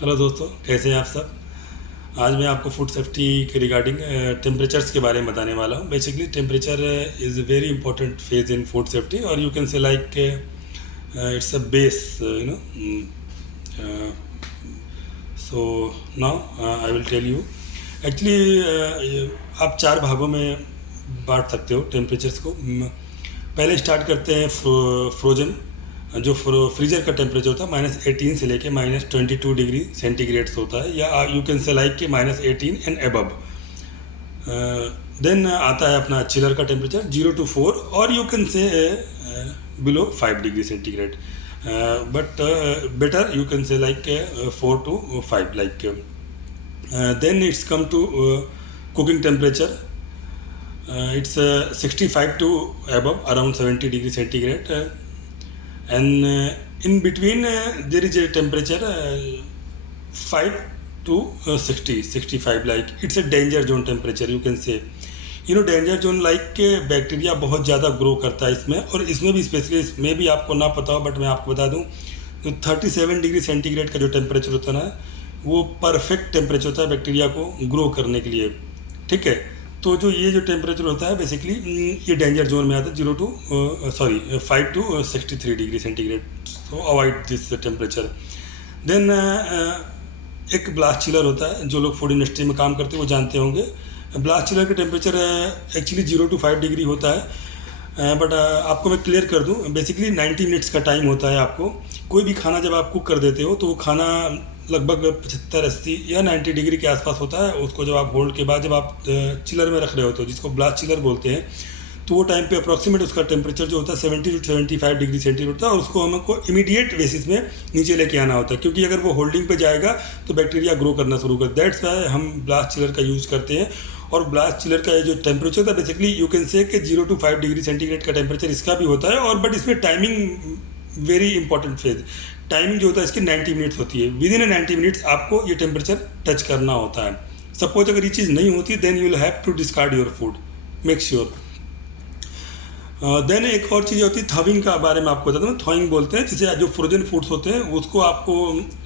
Hello दोस्तों, कैसे हैं आप सब। आज मैं आपको फूड सेफ्टी के रिगार्डिंग टेम्परेचर्स के बारे में बताने वाला हूँ। Basically temperature is a very important phase in food safety, और you can say like it's a base, you know. So now I will tell you. Actually आप चार भागों में बांट सकते हो टेम्परेचर्स को। पहले स्टार्ट करते हैं फ्रोजन, जो फ्रीजर का टेम्परेचर होता है -18 से लेके -22 डिग्री सेंटीग्रेड्स होता है, या यू कैन से लाइक के -18 एंड एबव। देन आता है अपना चिलर का टेम्परेचर 0 to 4, और you can say below 5 degree centigrade, but better you can say like 4 to 5 like. Then it's come to cooking temperature, it's 65 to above, around 70 degree centigrade, and in between there is a temperature 5 to 65, like it's a danger zone temperature, you can say. danger zone like bacteria बहुत ज़्यादा grow करता है इसमें, और इसमें भी specially, इसमें भी आपको ना पता हो बट मैं आपको बता दूं, तो 37 डिग्री सेंटीग्रेड का जो टेम्परेचर होता है ना, वो परफेक्ट टेम्परेचर होता है बैक्टीरिया को ग्रो करने के लिए। ठीक है, तो जो ये जो टेम्परेचर होता है बेसिकली ये डेंजर जोन में आता है, 5 to 63 degree centigrade, so avoid this temperature. Then एक ब्लास्ट चिलर होता है, जो लोग फूड इंडस्ट्री में काम करते हैं वो जानते होंगे। ब्लास्ट चिलर का टेम्परेचर एक्चुअली 0 to 5 डिग्री होता है, बट आपको मैं क्लियर कर दूं, बेसिकली 90 मिनट्स का टाइम होता है। आपको कोई भी खाना जब आप कुक कर देते हो तो वो खाना लगभग 75-80 या 90 डिग्री के आसपास होता है। उसको जब आप होल्ड के बाद जब आप चिलर में रख रहे होते हो, जिसको ब्लास्ट चिलर बोलते हैं, तो वो टाइम पे अप्रॉक्सीमेट उसका टेम्परेचर जो होता है 70 to 75 डिग्री सेंटीग्रेड होता है, और उसको हमको इमीडिएट बेसिस में नीचे लेके आना होता है, क्योंकि अगर वो होल्डिंग पे जाएगा तो बैक्टीरिया ग्रो करना शुरू कर। दैट्स वाई हम ब्लास्ट चिलर का यूज़ करते हैं। और ब्लास्ट चिलर का जो टेम्परेचर था बेसिकली यू कैन से कि 0 to 5 डिग्री सेंटीग्रेड का टेम्परेचर इसका भी होता है, और बट इसमें timing very important phase, timing जो होता है इसकी 90 मिनट्स होती है। विद इन 90 मिनट्स आपको ये टेम्परेचर टच करना होता है। सपोज अगर ये चीज़ नहीं होती, then you will have to discard your food, make sure. Then एक और चीज़ होती है थॉविंग का बारे में आपको बताता हूँ। थॉविंग बोलते हैं जिसे, जो फ्रोजन फूड्स होते हैं उसको आपको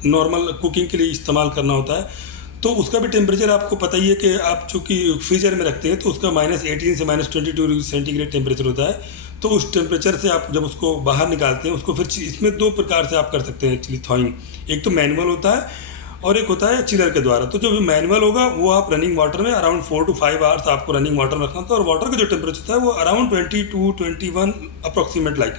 नॉर्मल कुकिंग के लिए इस्तेमाल करना होता है, तो उसका भी टेम्परेचर आपको पता ही है कि आप चूँकि फ्रीजर में रखते हैं तो उसका -18 से -22 डिग्री सेंटीग्रेड टेम्परेचर होता है। तो उस टेम्परेचर से आप जब उसको बाहर निकालते हैं, उसको फिर इसमें दो प्रकार से आप कर सकते हैं एक्चुअली थॉइंग। एक तो मैनुअल होता है और एक होता है चिलर के द्वारा। तो जो भी मैनुअल होगा वो आप रनिंग वाटर में अराउंड 4 to 5 आवर्स आपको रनिंग वाटर में रखना होता है, और वाटर का जो टेम्परेचर होता है वो around 20 to 21 approximate, like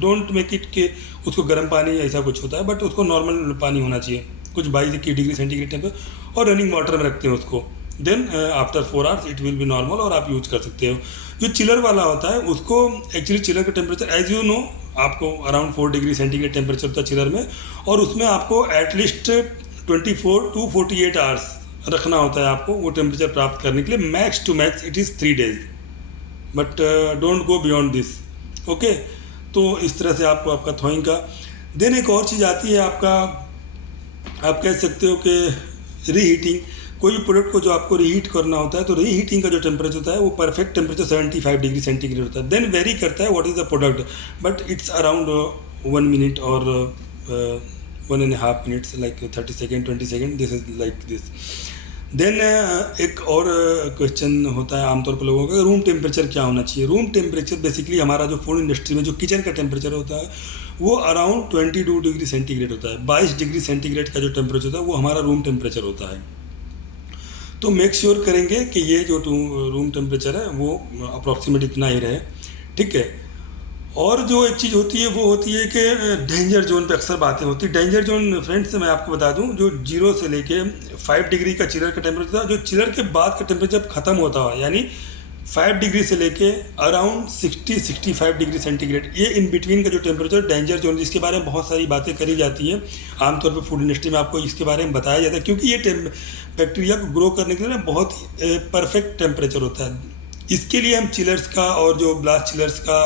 don't make it के उसको गर्म पानी ऐसा कुछ होता है, बट उसको नॉर्मल पानी होना चाहिए, कुछ 22-21 डिग्री सेंटीग्रेड टेम्परेचर, और रनिंग वाटर में रखते हैं उसको। Then after 4 hours it will be normal, और आप यूज कर सकते हो। जो चिलर वाला होता है उसको एक्चुअली चिलर का टेम्परेचर एज यू नो आपको अराउंड 4 डिग्री सेंटीग्रेड टेम्परेचर होता है चिलर में, और उसमें आपको एटलीस्ट 24 to 48 आवर्स रखना होता है आपको वो टेम्परेचर प्राप्त करने के लिए। Max to max it is 3 days, but don't go beyond this. Okay, तो इस तरह से आपको आपका थॉइंग का। देन एक और चीज़ आती है आपका, आप कह सकते हो कि रीहीटिंग। कोई भी प्रोडक्ट को जो आपको रीहीट करना होता है तो रीहीटिंग का जो टेम्परेचर होता है वो परफेक्ट टेम्परेचर 75 डिग्री सेंटीग्रेड होता है। देन वेरी करता है what is the product, but it's around 1 minute और 1.5 minutes, like 30 second 20 second, this is like this. Then एक और क्वेश्चन होता है आमतौर पर लोगों का, रूम टेम्परेचर क्या होना चाहिए। रूम टेम्परेचर बेसिकली हमारा जो फूड इंडस्ट्री में जो किचन का टेम्परेचर होता है वो अराउंड 22 डिग्री सेंटीग्रेड होता है। 22 डिग्री सेंटीग्रेड का जो टेम्परेचर होता है वो हमारा रूम टेम्परेचर होता है। तो मेक श्योर करेंगे कि ये जो रूम टेम्परेचर है वो अप्रॉक्सीमेट इतना ही रहे। ठीक है, और जो एक चीज़ होती है वो होती है कि डेंजर जोन पे अक्सर बातें होती है। डेंजर जोन फ्रेंड्स मैं आपको बता दूं, जो 0 से लेके 5 डिग्री का चिलर का टेम्परेचर था, जो चिलर के बाद का टेम्परेचर ख़त्म होता है, यानी 5 डिग्री से लेके अराउंड 60-65 डिग्री सेंटीग्रेड, ये इन बिटवीन का जो टेम्परेचर डेंजर जोन, जिसके बारे में बहुत सारी बातें करी जाती हैं आमतौर पर फूड इंडस्ट्री में, आपको इसके बारे में बताया जाता है, क्योंकि ये बैक्टीरिया को ग्रो करने के लिए बहुत परफेक्ट टेम्परेचर होता है। इसके लिए हम चिलर्स का और जो ब्लास्ट चिलर्स का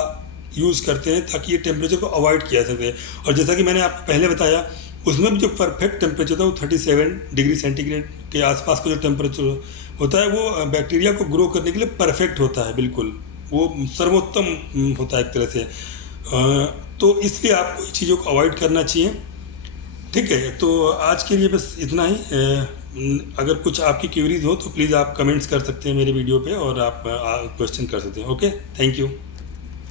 यूज़ करते हैं ताकि ये टेम्परेचर को अवॉइड किया सके। और जैसा कि मैंने आपको पहले बताया, उसमें भी जो परफेक्ट टेम्परेचर था वो 37 डिग्री सेंटीग्रेड के आसपास का जो टेम्परेचर होता है वो बैक्टीरिया को ग्रो करने के लिए परफेक्ट होता है, बिल्कुल वो सर्वोत्तम होता है एक तरह से। तो इसलिए आपको इस चीज़ों को अवॉइड करना चाहिए। ठीक है, तो आज के लिए बस इतना ही। अगर कुछ आपकी क्वेरीज हो तो प्लीज़ आप कमेंट्स कर सकते हैं मेरे वीडियो पे, और आप क्वेश्चन कर सकते हैं। Okay, thank you.